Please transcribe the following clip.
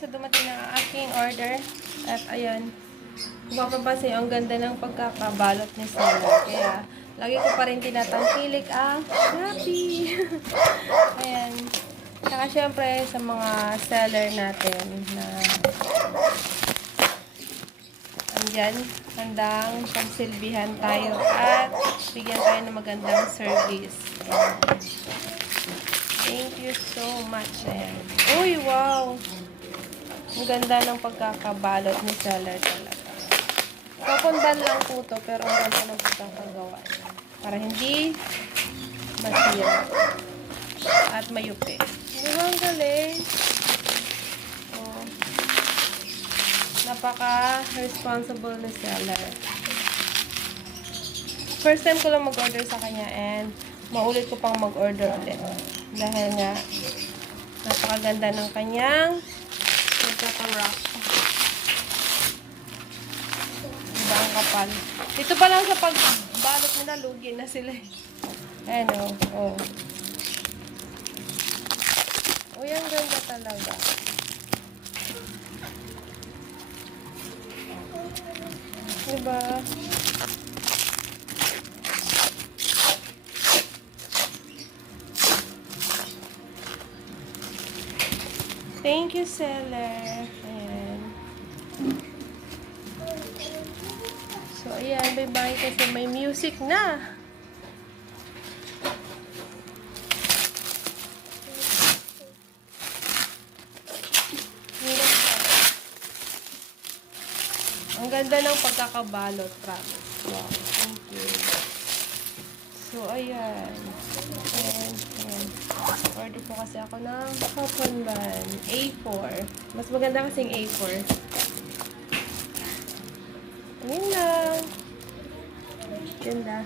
So, dumating na ang aking order. At ayan, kung mapapansin, ang ganda ng pagkakabalot ni seller. Kaya, lagi ko pa rin tinatangkilik ang Shopee. Ayan. Saka syempre, sa mga seller natin na andyan, handang pagsilbihan tayo at bigyan tayo ng magandang service. Thank you so much. Ayan. Uy, wow! Ang ganda ng pagkakabalot ni seller talaga. Kapundan lang po to, pero ang ganda ng pagkakagawa. Para hindi masira at mayupi. Diba ang galing? Oh. Napaka-responsible na seller. First time ko lang mag-order sa kanya and maulit ko pang mag-order ulit. Dahil nga, napakaganda ng kanyang pagkaka-wrap. Diba ang kapal? Dito pa lang sa pagbalot nila, lugi na sila. Ayan o. Oh. Uy, ang ganda talaga. Diba? Thank you, seller. Ayan. So, ayan. Bye-bye kasi may music na. Ang ganda ng pagkakabalot, promise. Wow, thank you. So, ayan. Ayan. Order po kasi ako ng coupon band. A4. Mas maganda kasing A4. Ayan lang. Ganda.